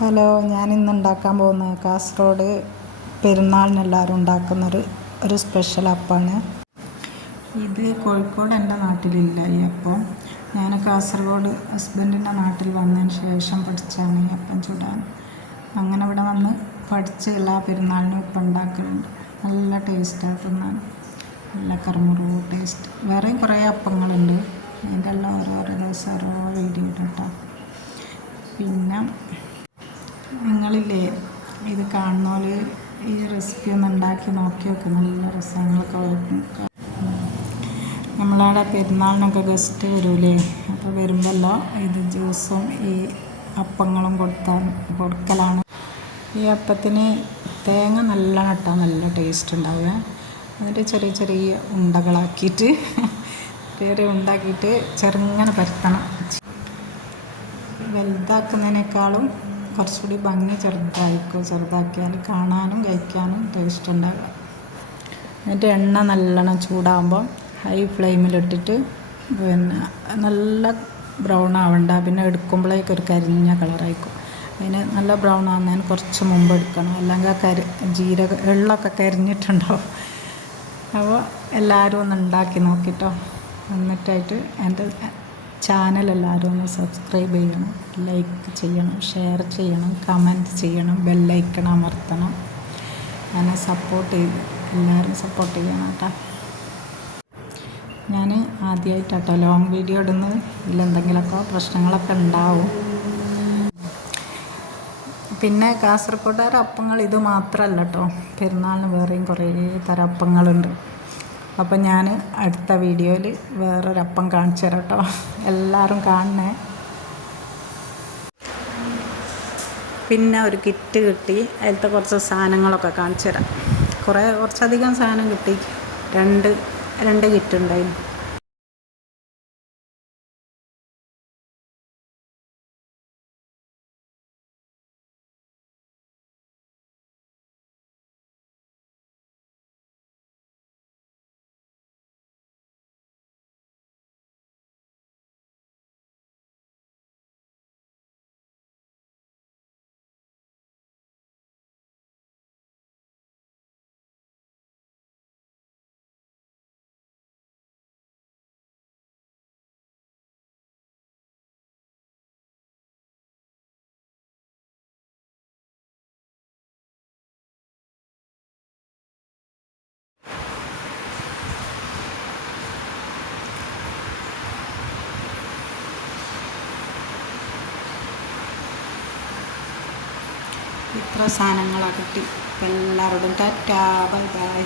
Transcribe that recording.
Hello, ഞാനിന്ന് ഉണ്ടാക്കാൻ പോകുന്നത് കാസർഗോഡ് പെരുന്നാളിന് എല്ലാവരും ഉണ്ടാക്കുന്നൊരു സ്പെഷ്യൽ അപ്പമാണ്. ഇത് കോഴിക്കോട് എൻ്റെ നാട്ടിലില്ല ഈ അപ്പം. ഞാൻ കാസർഗോഡ് ഹസ്ബൻഡിൻ്റെ നാട്ടിൽ വന്നതിന് ശേഷം പഠിച്ചാണ് ഈ അപ്പം ചുടാൻ. അങ്ങനെ ഇവിടെ വന്ന് പഠിച്ച് എല്ലാ പെരുന്നാളിനും ഇപ്പം ഉണ്ടാക്കലുണ്ട്. നല്ല ടേസ്റ്റാണ് തിന്നാൻ, നല്ല കറുമുറു ടേസ്റ്റ്. വേറെയും കുറേ അപ്പങ്ങളുണ്ട്, അതിൻ്റെ എല്ലാം ഓരോരോ ദിവസം ഓരോ വീഡിയോ ഇട്ടോ. പിന്നെ നിങ്ങളില്ലേ ഇത് കാണുന്നോല് ഈ റെസിപ്പി ഒന്ന് ഉണ്ടാക്കി നോക്കി നോക്ക്, നല്ല രസങ്ങളൊക്കെ. നമ്മളവിടെ പെരുന്നാളിനൊക്കെ ഗസ്റ്റ് വരൂലേ, അപ്പോൾ വരുമ്പല്ലോ ഇത് ജ്യൂസും ഈ അപ്പങ്ങളും കൊടുക്കലാണ്. ഈ അപ്പത്തിന് തേങ്ങ നല്ലോണം ഇട്ടാൽ നല്ല ടേസ്റ്റ് ഉണ്ടാവുക. എന്നിട്ട് ചെറിയ ചെറിയ ഉണ്ടകളാക്കിയിട്ട് ചെറുങ്ങനെ പരത്തണം. വലുതാക്കുന്നതിനേക്കാളും കുറച്ചുകൂടി ഭംഗി ചെറുതാക്കിയാൽ കാണാനും കഴിക്കാനും ടേസ്റ്റ് ഉണ്ടാകുക. എന്നിട്ട് എണ്ണ നല്ലോണം ചൂടാകുമ്പോൾ ഹൈ ഫ്ലെയിമിലിട്ടിട്ട് നല്ല ബ്രൗൺ ആവണ്ട, പിന്നെ എടുക്കുമ്പോഴേക്ക് ഒരു കരിഞ്ഞ കളറായിരിക്കും. അതിന് നല്ല ബ്രൗൺ ആകുന്നതിന് കുറച്ച് മുമ്പ് എടുക്കണം, അല്ലെങ്കിൽ എള്ളൊക്കെ കരിഞ്ഞിട്ടുണ്ടാവും. അപ്പോൾ എല്ലാവരും ഒന്ന് ഉണ്ടാക്കി നോക്കിട്ടോ. എന്നിട്ടായിട്ട് എൻ്റെ ചാനൽ എല്ലാവരും ഒന്ന് സബ്സ്ക്രൈബ് ചെയ്യണം, ലൈക്ക് ചെയ്യണം, ഷെയർ ചെയ്യണം, കമൻറ്റ് ചെയ്യണം, ബെല്ലൈക്കൺ അമർത്തണം. എന്നെ എല്ലാവരും സപ്പോർട്ട് ചെയ്യണം കേട്ടോ. ഞാൻ ആദ്യമായിട്ടാട്ടോ ലോങ് വീഡിയോ ഇടുന്നത്. ഇതിലെന്തെങ്കിലുമൊക്കെ പ്രശ്നങ്ങളൊക്കെ ഉണ്ടാവും. പിന്നെ കാസർഗോഡുകാരുടെ അപ്പങ്ങൾ ഇത് മാത്രമല്ല കേട്ടോ, പെരുന്നാളിന് വേറെയും കുറേ തരം അപ്പങ്ങളുണ്ട്. അപ്പം ഞാൻ അടുത്ത വീഡിയോയിൽ വേറൊരപ്പം കാണിച്ചു തരാം കേട്ടോ. എല്ലാവരും കാണണേ. പിന്നെ ഒരു കിറ്റ് കിട്ടി, അതിലത്തെ കുറച്ച് സാധനങ്ങളൊക്കെ കാണിച്ചു തരാം. കുറച്ചധികം സാധനം കിട്ടി, രണ്ട് കിറ്റ് ഉണ്ടായിരുന്നു. ഇത്ര സാധനങ്ങളാണ് കിട്ടി. എല്ലാവരോടും ടാറ്റാ, ബൈ ബൈ.